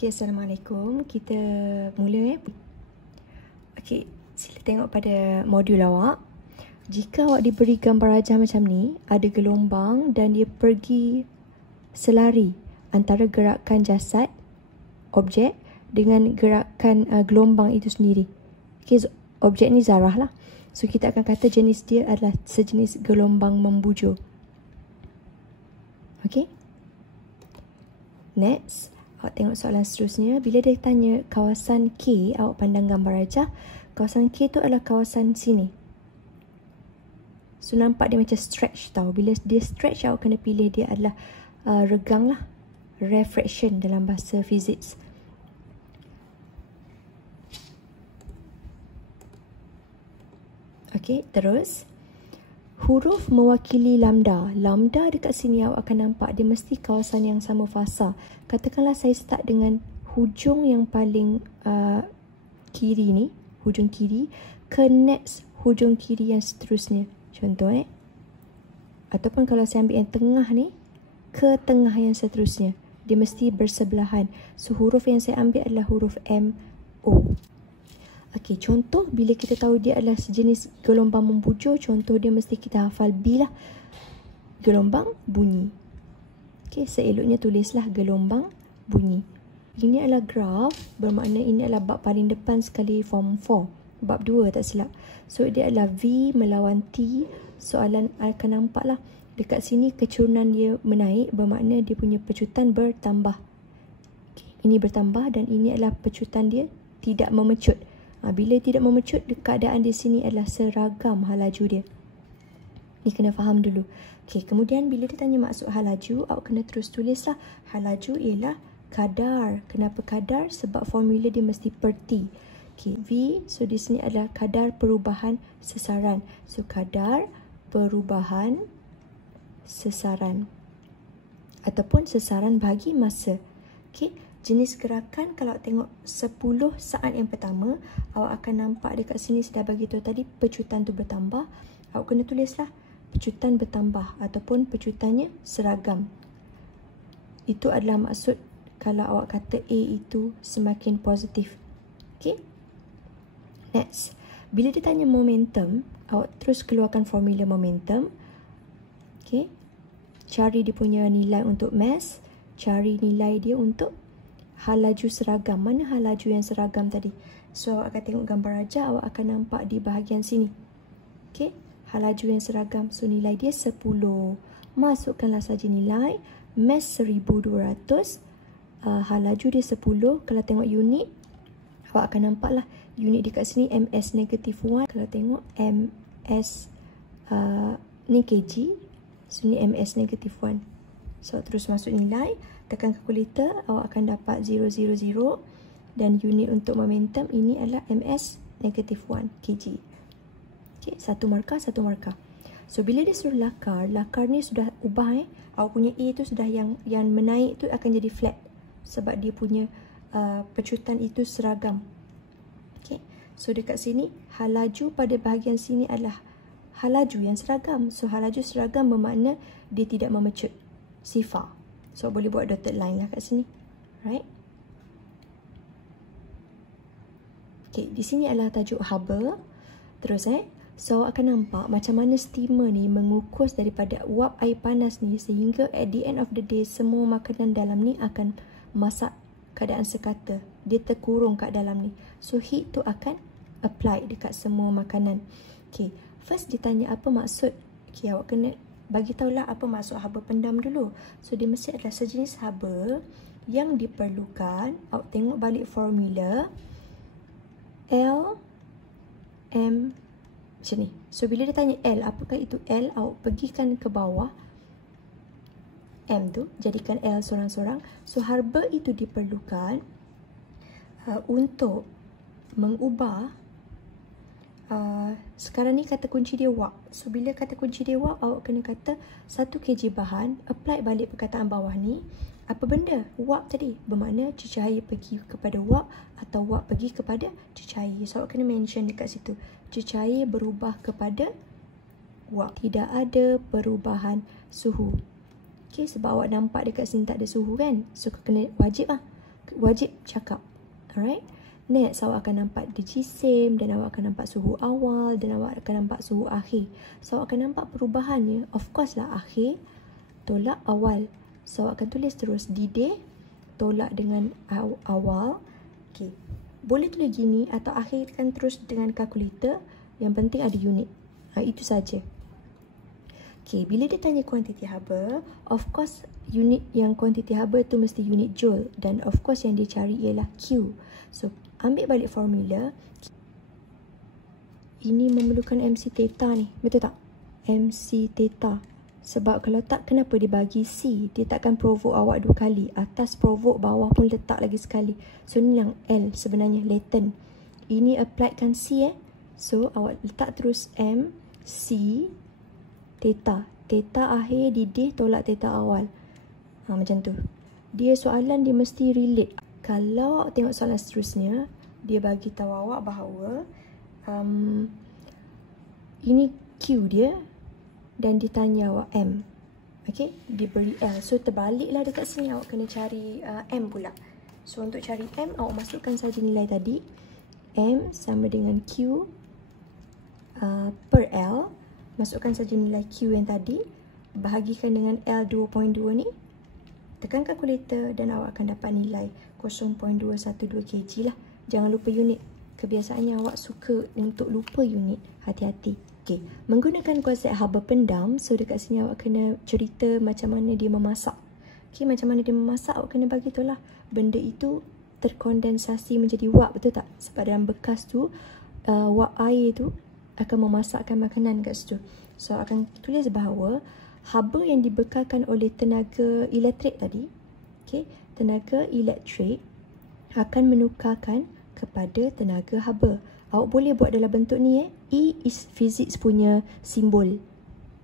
Okay, Assalamualaikum. Kita mula Okay, sila tengok pada modul awak. Jika awak diberi gambar rajah macam ni, ada gelombang dan dia pergi selari antara gerakan jasad, objek dengan gerakan gelombang itu sendiri. Okay, objek ni zarah lah. So, kita akan kata jenis dia adalah sejenis gelombang membujur. Okay. Next. Awak tengok soalan seterusnya. Bila dia tanya kawasan K, awak pandang gambar rajah. Kawasan K tu adalah kawasan sini. So, nampak dia macam stretch tau. Bila dia stretch, awak kena pilih dia adalah regang lah. Refraction dalam bahasa fiziks. Okay, terus. Huruf mewakili lambda. Lambda dekat sini awak akan nampak dia mesti kawasan yang sama fasa. Katakanlah saya start dengan hujung yang paling kiri ni, hujung kiri, ke next hujung kiri yang seterusnya. Contoh ataupun kalau saya ambil yang tengah ni, ke tengah yang seterusnya. Dia mesti bersebelahan. So huruf yang saya ambil adalah huruf M, O. Okey, contoh bila kita tahu dia adalah sejenis gelombang membujur, contoh dia mesti kita hafal B lah. Gelombang bunyi. Okey, seeloknya tulislah gelombang bunyi. Ini adalah graf, bermakna ini adalah bab paling depan sekali form 4. Bab 2 tak silap. So, dia adalah V melawan T. Soalan akan nampak lah. Dekat sini kecurunan dia menaik, bermakna dia punya pecutan bertambah. Okay, ini bertambah dan ini adalah pecutan dia tidak memecut. Bila tidak memecut, keadaan di sini adalah seragam hal laju dia. Ni kena faham dulu. Okey, kemudian bila dia tanya maksud hal laju, awak kena terus tulislah. Hal laju ialah kadar. Kenapa kadar? Sebab formula dia mesti per T. Okey, V, so di sini adalah kadar perubahan sesaran. So, kadar perubahan sesaran. Ataupun sesaran bagi masa. Okey. Jenis gerakan kalau tengok 10 saat yang pertama, awak akan nampak dekat sini sudah bagi tahu tadi pecutan tu bertambah. Awak kena tulislah pecutan bertambah ataupun pecutannya seragam. Itu adalah maksud kalau awak kata A itu semakin positif. Okey. Next. Bila dia tanya momentum, awak terus keluarkan formula momentum. Okey. Cari dia punya nilai untuk mass, cari nilai dia untuk hal laju seragam. Mana hal laju yang seragam tadi? So, awak akan tengok gambar rajah, awak akan nampak di bahagian sini. Okey, hal laju yang seragam. So, nilai dia 10. Masukkanlah saja nilai. Mass 1200. Hal laju dia 10. Kalau tengok unit, awak akan nampaklah unit dekat sini MS -1. Kalau tengok MS ni kg. So, ni MS -1. So, terus masuk nilai. Tekan kalkulator, awak akan dapat 000 dan unit untuk momentum ini adalah MS -1 kg. Okey, satu markah. So, bila dia suruh lakar ni sudah ubah awak punya A tu sudah yang menaik tu akan jadi flat sebab dia punya pecutan itu seragam. Okey. So, dekat sini hal laju pada bahagian sini adalah hal laju yang seragam. So, hal laju seragam bermakna dia tidak memecut. Sifar. So, boleh buat dotted line lah kat sini. Right? Okay, di sini adalah tajuk Hubble. Terus so, akan nampak macam mana steamer ni mengukus daripada uap air panas ni sehingga at the end of the day, semua makanan dalam ni akan masak keadaan sekata. Dia terkurung kat dalam ni. So, heat tu akan apply dekat semua makanan. Okay, first ditanya apa maksud. Okay, awak kena bagi tahulah apa maksud haba pendam dulu. So, dia mesti adalah sejenis haba yang diperlukan. Awak tengok balik formula. L, M, macam ni. So, bila dia tanya L, apakah itu L? Awak pergikan ke bawah. M tu, jadikan L sorang-sorang. So, haba itu diperlukan untuk mengubah sekarang ni kata kunci dia wak. So, bila kata kunci dia wak, awak kena kata 1 kg bahan, apply balik perkataan bawah ni. Apa benda? Wak tadi. Bermakna cecair pergi kepada wak atau wak pergi kepada cecair. So, awak kena mention dekat situ. Cecair berubah kepada wak. Tidak ada perubahan suhu. Okay, sebab awak nampak dekat sini tak ada suhu kan? So, kena wajib lah. wajib cakap. Alright. Next, awak akan nampak digisim dan awak akan nampak suhu awal dan awak akan nampak suhu akhir. So, awak akan nampak perubahannya. Of course lah, akhir tolak awal. So, awak akan tulis terus D-Day tolak dengan awal. Okay. Boleh tulis gini atau akhirkan terus dengan kalkulator. Yang penting ada unit. Itu saja. Okay, bila dia tanya kuantiti haba, of course unit yang kuantiti haba tu mesti unit joule dan of course yang dia cari ialah Q. So, ambil balik formula. Ini memerlukan MC theta ni, betul tak? MC theta. Sebab kalau tak, kenapa dia bagi C? Dia takkan provoke awak 2 kali. Atas provoke, bawah pun letak lagi sekali. So, ni yang L sebenarnya, latent. Ini appliedkan C So, awak letak terus M, C, theta. Theta akhir di D tolak theta awal. Macam tu. Dia soalan dia mesti relate. Kalau awak tengok soalan seterusnya, dia bagi tahu awak bahawa ini Q dia dan ditanya awak M. Okay, diberi L. So, terbaliklah dekat sini awak kena cari M pula. So, untuk cari M, awak masukkan saja nilai tadi. M sama dengan Q per L. Masukkan saja nilai Q yang tadi. Bahagikan dengan L 2.2 ni. Tekan kalkulator dan awak akan dapat nilai 0.212 kg lah. Jangan lupa unit. Kebiasaannya awak suka untuk lupa unit. Hati-hati. Okay. Menggunakan konsep haba pendam. So, dekat sini awak kena cerita macam mana dia memasak. Okay, macam mana dia memasak, awak kena bagi tahu lah. Benda itu terkondensasi menjadi wap, betul tak? Sebab dalam bekas tu, wap air tu akan memasakkan makanan kat situ. So, akan tulis bahawa haba yang dibekalkan oleh tenaga elektrik tadi, okay, tenaga elektrik akan menukarkan kepada tenaga haba. Awak boleh buat dalam bentuk ni E is physics punya simbol.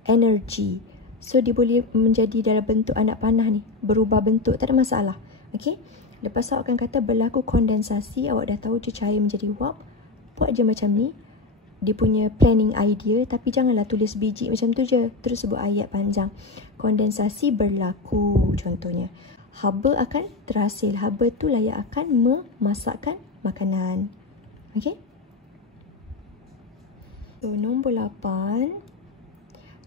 Energy. So, dia boleh menjadi dalam bentuk anak panah ni. Berubah bentuk, tak ada masalah. Okay. Lepas awak akan kata berlaku kondensasi, awak dah tahu cahaya menjadi wap. Buat je macam ni. Dia punya planning idea, tapi janganlah tulis biji macam tu je. Terus sebut ayat panjang. Kondensasi berlaku contohnya. Haba akan terhasil. Haba tu lah yang akan memasakkan makanan. Okay. So, nombor 8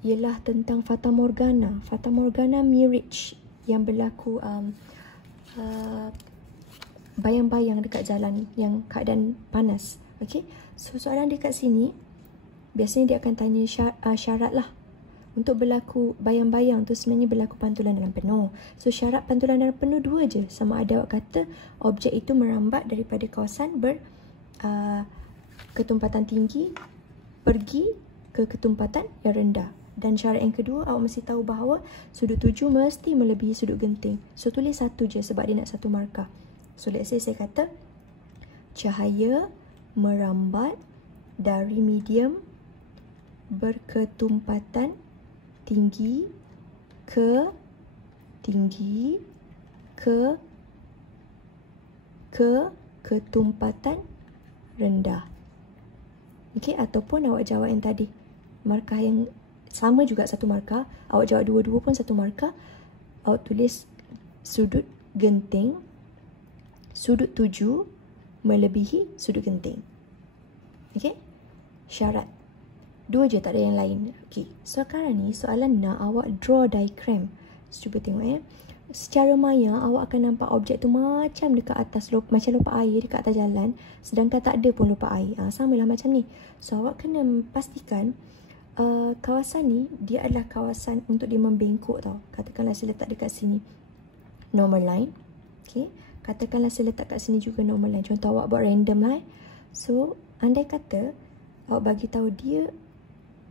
ialah tentang Fata Morgana. Fata Morgana mirage yang berlaku bayang-bayang dekat jalan yang keadaan panas. Okay. So, soalan dia kat sini, biasanya dia akan tanya syarat lah. Untuk berlaku bayang-bayang tu sebenarnya berlaku pantulan dalam penuh. So, syarat pantulan dalam penuh 2 je. Sama ada awak kata objek itu merambat daripada kawasan ketumpatan tinggi pergi ke ketumpatan yang rendah. Dan syarat yang kedua, awak mesti tahu bahawa sudut tuju mesti melebihi sudut genting. So, tulis 1 je sebab dia nak 1 markah. So, let's say saya kata cahaya merambat dari medium berketumpatan tinggi ke ketumpatan rendah. Okey, ataupun awak jawab yang tadi. Markah yang sama juga 1 markah. Awak jawab dua-dua pun 1 markah. Awak tulis sudut genting, sudut tuju melebihi sudut genting. Okey? Syarat. 2 je, tak ada yang lain. Okey. So, sekarang ni soalan nak awak draw diagram. So, cuba tengok Secara maya awak akan nampak objek tu macam dekat atas macam lopak air dekat atas jalan, sedangkan tak ada pun lopak air. Samalah macam ni. So, awak kena pastikan kawasan ni dia adalah kawasan untuk dia membengkok tau. Katakanlah saya letak dekat sini normal line. Okey. Katakanlah saya letak kat sini juga normal line. Contoh awak buat random lah. So, andai kata awak bagi tahu dia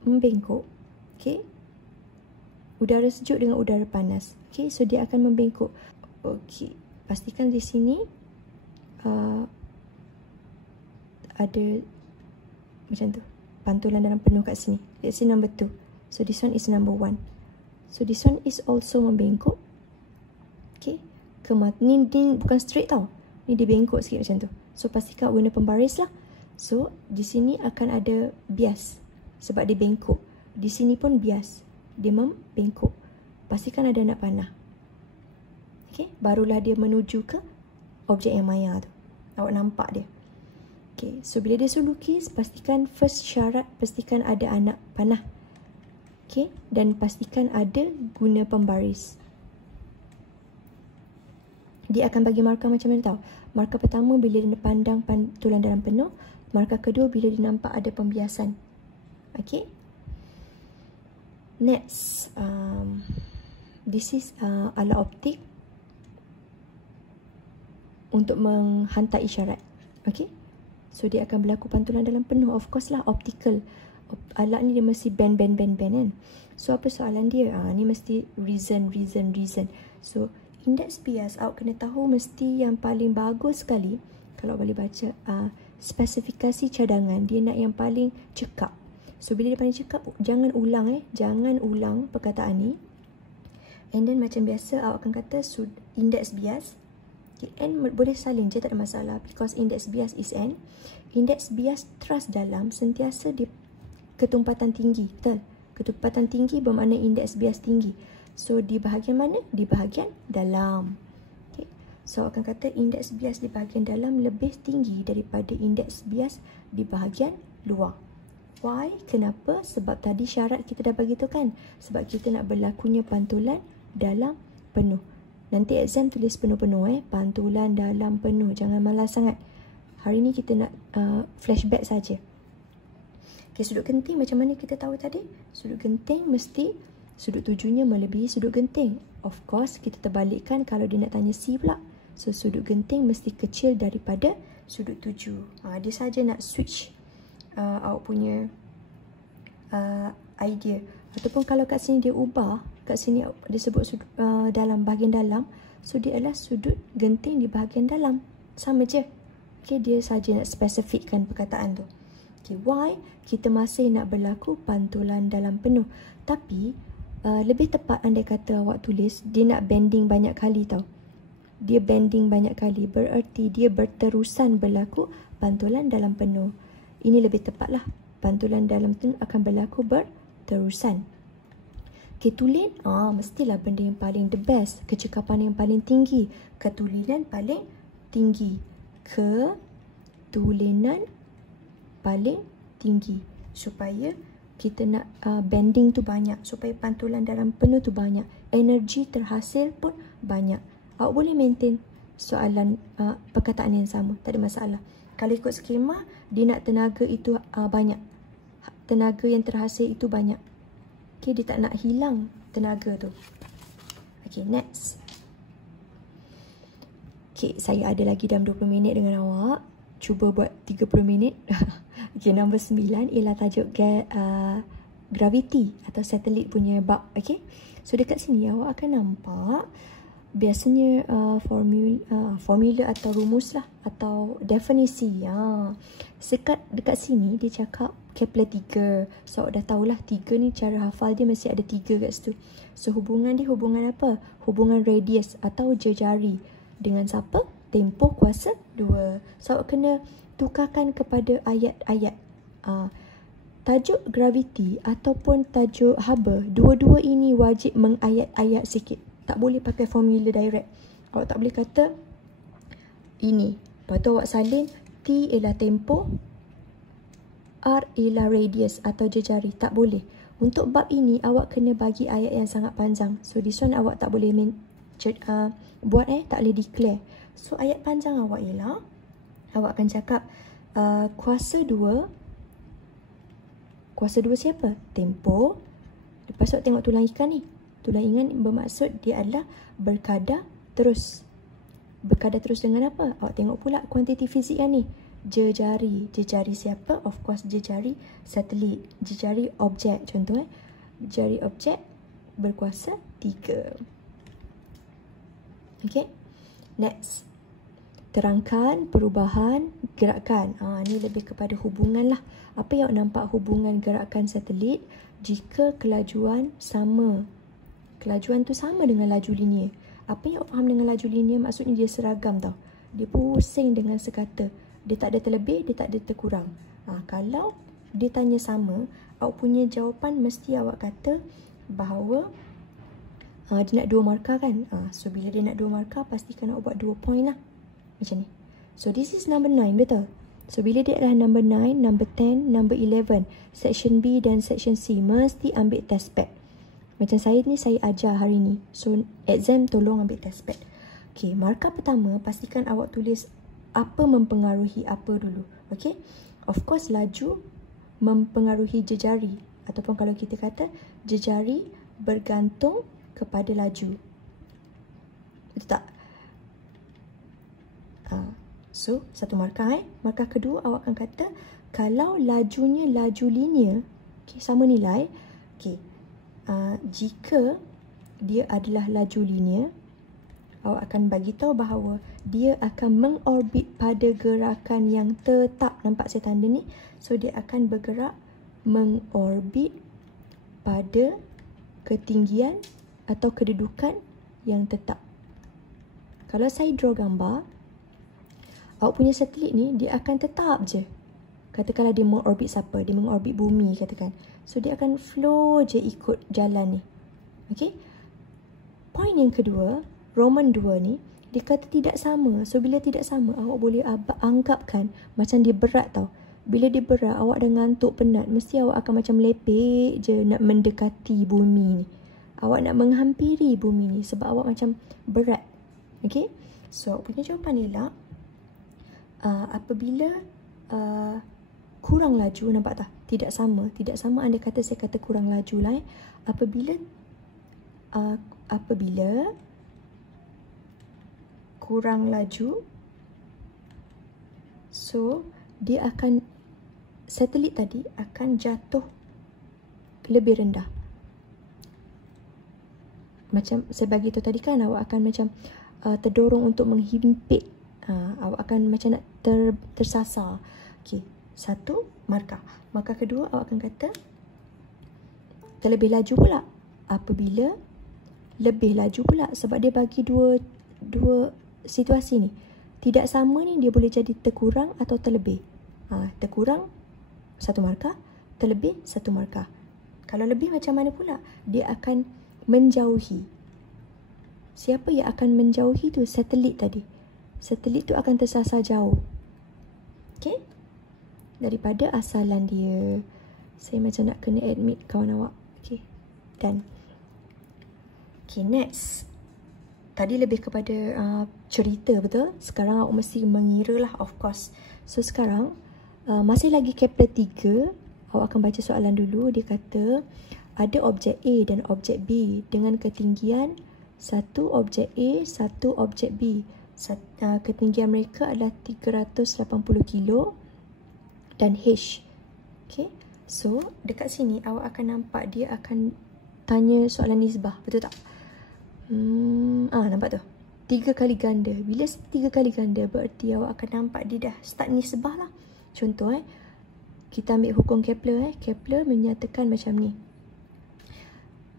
membengkok. Okey. Udara sejuk dengan udara panas. Okey, so dia akan membengkok. Okey, pastikan di sini ada macam tu. Pantulan dalam penuh kat sini. Let's say number 2. So, this one is number 1. So, this one is also membengkok. Okey. Ni bukan straight tau. Ni dia bengkok sikit macam tu. So, pastikan guna pembaris lah. So, di sini akan ada bias. Sebab dia bengkok. Di sini pun bias. Dia membengkok. Pastikan ada anak panah. Okey. Barulah dia menuju ke objek yang maya tu. Awak nampak dia. Okay, so bila dia suruh lukis, pastikan first syarat, pastikan ada anak panah. Okay, dan pastikan ada guna pembaris. Dia akan bagi markah macam mana tau? Markah pertama bila dia pandang pantulan dalam penuh. Markah kedua bila dia nampak ada pembiasan. Okay. Next, this is alat optik untuk menghantar isyarat. Okay. So dia akan berlaku pantulan dalam penuh. Of course lah, optical. Alat ni dia mesti bend kan. So apa soalan dia? Ni mesti reason. So indeks bias awak kena tahu mesti yang paling bagus sekali. Kalau boleh baca spesifikasi cadangan, dia nak yang paling cekap. So bila dia paling cekap, jangan ulang perkataan ni. And then macam biasa awak akan kata indeks bias. Okay, N boleh salin je, tak ada masalah, because indeks bias is N. Indeks bias trust dalam sentiasa di ketumpatan tinggi. Betul? Ketumpatan tinggi bermakna indeks bias tinggi. So di bahagian mana? Di bahagian dalam. Okay. So akan kata indeks bias di bahagian dalam lebih tinggi daripada indeks bias di bahagian luar. Why? Kenapa? Sebab tadi syarat kita dah bagi tu kan. Sebab kita nak berlakunya pantulan dalam penuh. Nanti exam tulis penuh-penuh pantulan dalam penuh. Jangan malas sangat. Hari ni kita nak flashback saja. Okay, sudut genting macam mana kita tahu tadi? Sudut genting mesti sudut tujunya melebihi sudut genting. Of course, kita terbalikkan kalau dia nak tanya C pula. So, sudut genting mesti kecil daripada sudut tuju. Dia saja nak switch awak punya idea. Ataupun kalau kat sini dia ubah, kat sini dia sebut sudut dalam, bahagian dalam. So, dia adalah sudut genting di bahagian dalam. Sama je. Okay, dia saja nak spesifikkan perkataan tu. Okay, why? Kita masih nak berlaku pantulan dalam penuh. Tapi, lebih tepat andai kata awak tulis, dia nak bending banyak kali tau. Dia bending banyak kali. Bererti dia berterusan berlaku pantulan dalam penuh. Ini lebih tepat lah. Pantulan dalam penuh akan berlaku berterusan. Ketulin, mestilah benda yang paling the best. Kecekapan yang paling tinggi. Ketulinan paling tinggi. Ketulinan paling tinggi. Supaya kita nak bending tu banyak. Supaya pantulan dalam penuh tu banyak. Energi terhasil pun banyak. Awak boleh maintain soalan perkataan yang sama. Tak ada masalah. Kalau ikut skema, dia nak tenaga itu banyak. Tenaga yang terhasil itu banyak. Okay, dia tak nak hilang tenaga tu. Okay, next. Okay, saya ada lagi dalam 20 minit dengan awak. Cuba buat 30 minit. Okay, nombor 9 ialah tajuk gravity atau satelit punya bab. Okay, so dekat sini awak akan nampak biasanya formula atau rumus lah, atau definisi. Sekat dekat sini dia cakap Kepler 3. So dah tahulah 3 ni cara hafal dia mesti ada 3 kat situ. So hubungan dia hubungan apa? Hubungan radius atau jejari. Dengan siapa? Tempoh kuasa 2. So awak kena tukarkan kepada ayat-ayat. Tajuk graviti ataupun tajuk Hubble, dua-dua ini wajib mengayat-ayat sikit. Tak boleh pakai formula direct. Awak tak boleh kata ini. Lepas tu awak salin T ialah tempoh, R ialah radius atau jejari. Tak boleh. Untuk bab ini awak kena bagi ayat yang sangat panjang. So this one awak tak boleh buat tak boleh declare. So ayat panjang awak ialah awak akan cakap kuasa 2. Kuasa 2 siapa? Tempoh. Lepas tu tengok tulang ikan ni. Tulang ikan bermaksud dia adalah berkadar terus. Berkadar terus dengan apa? Awak tengok pula kuantiti fizik yang ni. Jejari. Jejari siapa? Of course jejari satelit. Jejari objek. Contoh jejari objek berkuasa 3. Okay. Next. Terangkan perubahan gerakan. Ni lebih kepada hubungan lah. Apa yang awak nampak hubungan gerakan satelit jika kelajuan sama. Kelajuan tu sama dengan laju linear. Apa yang awak faham dengan laju linear maksudnya dia seragam tau. Dia pusing dengan sekata. Dia tak ada terlebih, dia tak ada terkurang. Kalau dia tanya sama, awak punya jawapan mesti awak kata bahawa dia nak 2 markah kan. So bila dia nak 2 markah, pastikan awak buat 2 point lah. Macam ni. So this is number 9, betul? So bila dia adalah number 9, number 10, number 11, section B dan section C mesti ambil test pad. Macam saya ni, saya ajar hari ni. So exam tolong ambil test pad. Okay, markah pertama pastikan awak tulis apa mempengaruhi apa dulu. Okay, of course laju mempengaruhi jejari. Ataupun kalau kita kata jejari bergantung kepada laju. Betul tak? So, satu markah. Markah kedua awak akan kata kalau lajunya laju linear, okay, sama nilai. Okay, jika dia adalah laju linear, awak akan bagi tahu bahawa dia akan mengorbit pada gerakan yang tetap. Nampak saya tanda ni? So, dia akan bergerak mengorbit pada ketinggian atau kedudukan yang tetap. Kalau saya draw gambar, awak punya satelit ni dia akan tetap je. Katakanlah dia mengorbit siapa? Dia mengorbit bumi katakan. So dia akan flow je ikut jalan ni. Okay. Poin yang kedua, Roman 2 ni, dia kata tidak sama. So bila tidak sama, awak boleh anggapkan macam dia berat tau. Bila dia berat, awak dah ngantuk, penat, mesti awak akan macam lepek je nak mendekati bumi ni. Awak nak menghampiri bumi ni sebab awak macam berat. Okay. So punya jawapan ialah apabila kurang laju, nampak tak? Tidak sama. Tidak sama anda kata, saya kata kurang laju lah. Apabila kurang laju, so dia akan, satelit tadi akan jatuh lebih rendah. Macam saya bagi tahu tadi kan, awak akan macam terdorong untuk menghimpit. Awak akan macam nak tersasar. Okay, satu markah. Markah kedua awak akan kata terlebih laju pula. Apabila lebih laju pula, sebab dia bagi dua situasi ni. Tidak sama ni dia boleh jadi terkurang atau terlebih. Terkurang satu markah, terlebih satu markah. Kalau lebih macam mana pula? Dia akan menjauhi. Siapa yang akan menjauhi tu? Satelit tadi. Satelit tu akan tersasar jauh. Okay? Daripada asalan dia. Saya macam nak kena admit kawan awak. Okay. Done. Okay, next. Tadi lebih kepada cerita, betul? Sekarang awak mesti mengira lah, of course. So sekarang, masih lagi Kepler 3. Awak akan baca soalan dulu. Dia kata, ada objek A dan objek B dengan ketinggian satu objek A, satu objek B. Ketinggian mereka adalah 380 kilo dan H. Okay. So, dekat sini awak akan nampak dia akan tanya soalan nisbah. Betul tak? Nampak tu? 3 kali ganda. Bila 3 kali ganda, berarti awak akan nampak dia dah start nisbah lah. Contoh kita ambil hukum Kepler. Kepler menyatakan macam ni.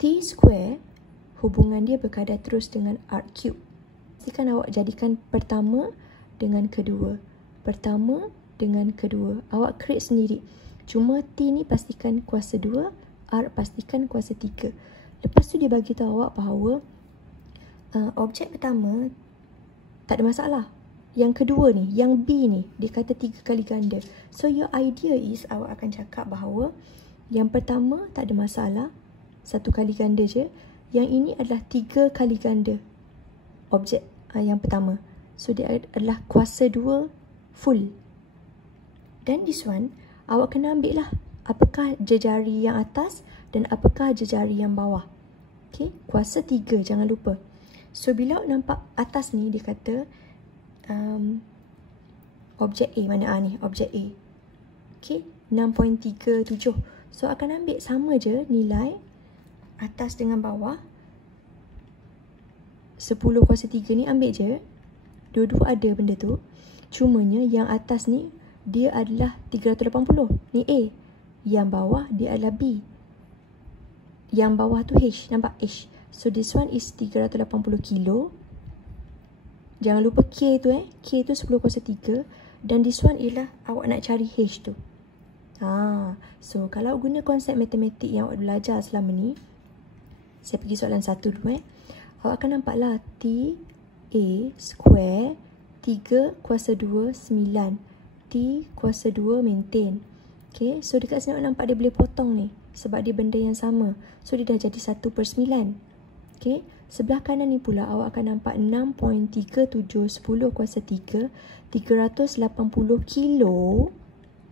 T square, hubungan dia berkadar terus dengan R cube. Pastikan awak jadikan pertama dengan kedua. Pertama dengan kedua. Awak create sendiri. Cuma T ni pastikan kuasa 2, R pastikan kuasa 3. Lepas tu dia bagi tahu awak bahawa objek pertama tak ada masalah. Yang kedua ni, yang B ni, dia kata 3 kali ganda. So your idea is awak akan cakap bahawa yang pertama tak ada masalah, 1 kali ganda je. Yang ini adalah 3 kali ganda objek yang pertama. So dia adalah kuasa 2 full. Dan this one, awak kena ambil lah apakah jejari yang atas dan apakah jejari yang bawah. Okay, kuasa 3, jangan lupa. So bila awak nampak atas ni, dia kata objek A, mana ni? Objek A. Okay, 6.37. So akan ambil sama je nilai atas dengan bawah. 10 kuasa 3 ni ambil je. Dua-dua ada benda tu. Cumanya yang atas ni dia adalah 380. Ni A. Yang bawah dia adalah B. Yang bawah tu H. Nampak H. So this one is 380 kilo. Jangan lupa K tu K tu 10 kuasa 3. Dan this one ialah awak nak cari H tu. So kalau guna konsep matematik yang awak belajar selama ni, saya pergi soalan 1 dulu. Awak akan nampaklah T A square 3 kuasa 2, 9. T kuasa 2, maintain. Okay, so dekat sini awak nampak dia boleh potong ni. Sebab dia benda yang sama. So, dia dah jadi 1/9. Okay, sebelah kanan ni pula awak akan nampak 6.3710 kuasa 3, 380 kilo.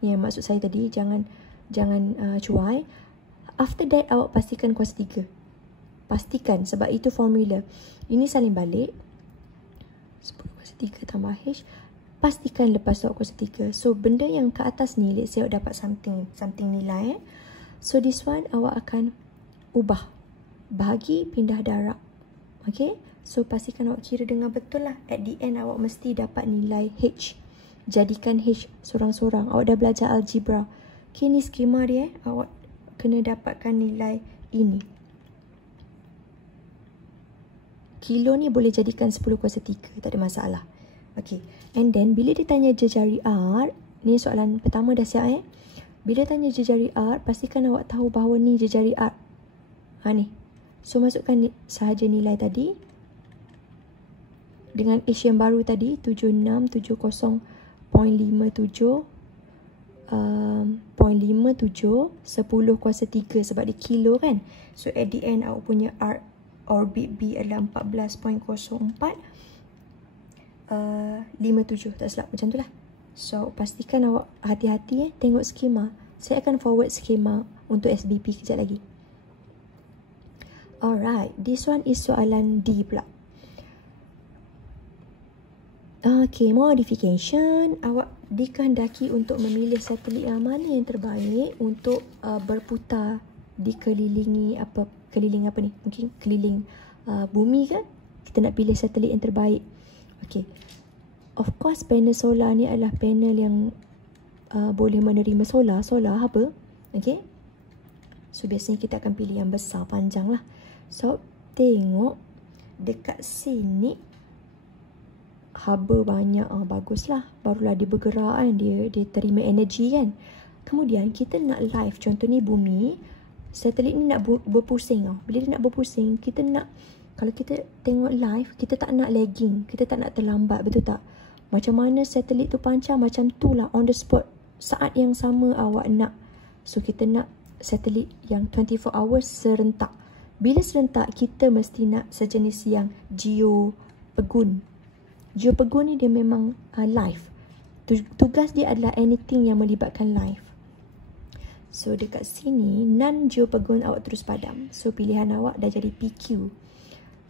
Yang maksud saya tadi, jangan cuai. After that, awak pastikan kuasa 3. Pastikan, sebab itu formula. Ini salin balik. 10 kuasa 3 tambah H. Pastikan lepas awak kuasa 3. So, benda yang ke atas ni, let's say awak dapat something nilai. So, this one awak akan ubah. Bahagi, pindah darab. Okay? So, pastikan awak kira dengan betul lah. At the end, awak mesti dapat nilai H. Jadikan H sorang-sorang. Awak dah belajar algebra. Okay, ni skema dia. Awak kena dapatkan nilai ini. Kilo ni boleh jadikan 10 kuasa 3. Tak ada masalah. Okay. And then, bila ditanya jejari R, ni soalan pertama dah siap Bila tanya jejari R, pastikan awak tahu bahawa ni jejari R. Ni. So, masukkan sahaja nilai tadi. Dengan H yang baru tadi, 7670.57. 10 kuasa 3 sebab dia kilo kan. So, at the end, awak punya R orbit B adalah 14.04. 57, tak silap macam tu lah. So, pastikan awak hati-hati tengok skema. Saya akan forward skema untuk SBP kejap lagi. Alright, this one is soalan D pula. Okay, modification. Awak dikehendaki untuk memilih satelit yang mana yang terbaik untuk berputar dikelilingi keliling apa ni? Mungkin keliling bumi kan? Kita nak pilih satelit yang terbaik. Okay. Of course, panel solar ni adalah panel yang boleh menerima solar. Solar apa? Okay. So, biasanya kita akan pilih yang besar, panjang lah. So, tengok dekat sini haba banyak. Baguslah. Barulah dia bergerak kan. Dia terima energi kan. Kemudian, kita nak live. Contoh ni bumi. Satelit ni nak berpusing. Bila dia nak berpusing, kita nak, kalau kita tengok live, kita tak nak lagging. Kita tak nak terlambat. Betul tak? Macam mana satelit tu pancar, macam tu lah on the spot. Saat yang sama awak nak. So, kita nak satelit yang 24 hours serentak. Bila serentak, kita mesti nak sejenis yang geopegun. Geopegun ni dia memang live. Tugas dia adalah anything yang melibatkan live. So, dekat sini, non-geopegun awak terus padam. So, pilihan awak dah jadi PQ.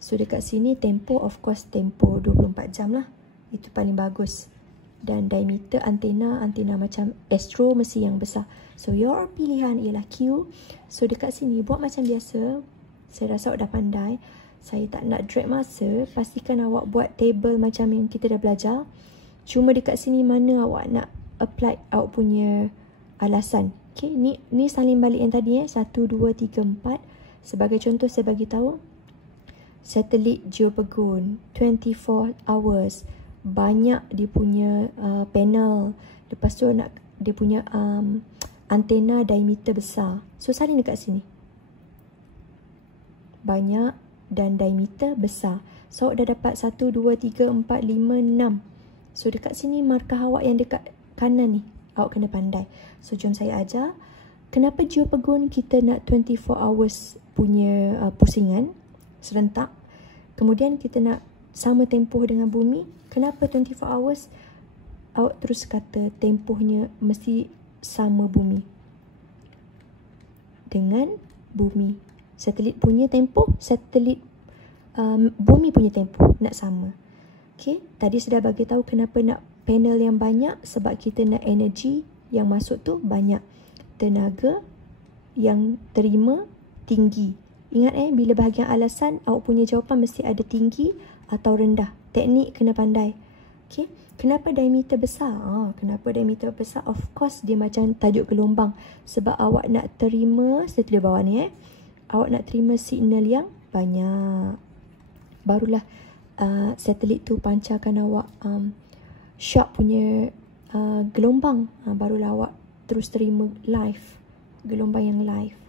So, dekat sini, tempoh, of course, tempoh 24 jam lah. Itu paling bagus. Dan diameter antena macam Astro mesti yang besar. So, your pilihan ialah Q. So, dekat sini, buat macam biasa. Saya rasa awak dah pandai. Saya tak nak drag masa. Pastikan awak buat table macam yang kita dah belajar. Cuma dekat sini mana awak nak apply awak punya alasan. Okay, ni salin balik yang tadi 1, 2, 3, 4. Sebagai contoh saya bagi tahu. Satelit geopegun 24 hours. Banyak dia punya panel. Lepas tu nak dia punya antena diameter besar. So, salin dekat sini. Banyak dan diameter besar. So, awak dah dapat 1, 2, 3, 4, 5, 6. So, dekat sini markah awak yang dekat kanan ni. Awak kena pandai. So, jom saya ajar. Kenapa geopegun kita nak 24 hours punya pusingan serentak. Kemudian kita nak sama tempoh dengan bumi. Kenapa 24 hours? Awak terus kata tempohnya mesti sama bumi. Dengan bumi. Satelit punya tempoh, satelit bumi punya tempoh nak sama. Okay, tadi sudah bagi tahu kenapa nak panel yang banyak. Sebab kita nak energi yang masuk tu banyak. Tenaga yang terima tinggi. Ingat bila bahagian alasan, awak punya jawapan mesti ada tinggi atau rendah. Teknik kena pandai. Okay. Kenapa diameter besar? Kenapa diameter besar? Of course, dia macam tajuk gelombang. Sebab awak nak terima, saya tulis bawah ni awak nak terima signal yang banyak. Barulah satelit tu pancarkan awak sharp punya gelombang. Barulah awak terus terima live. Gelombang yang live.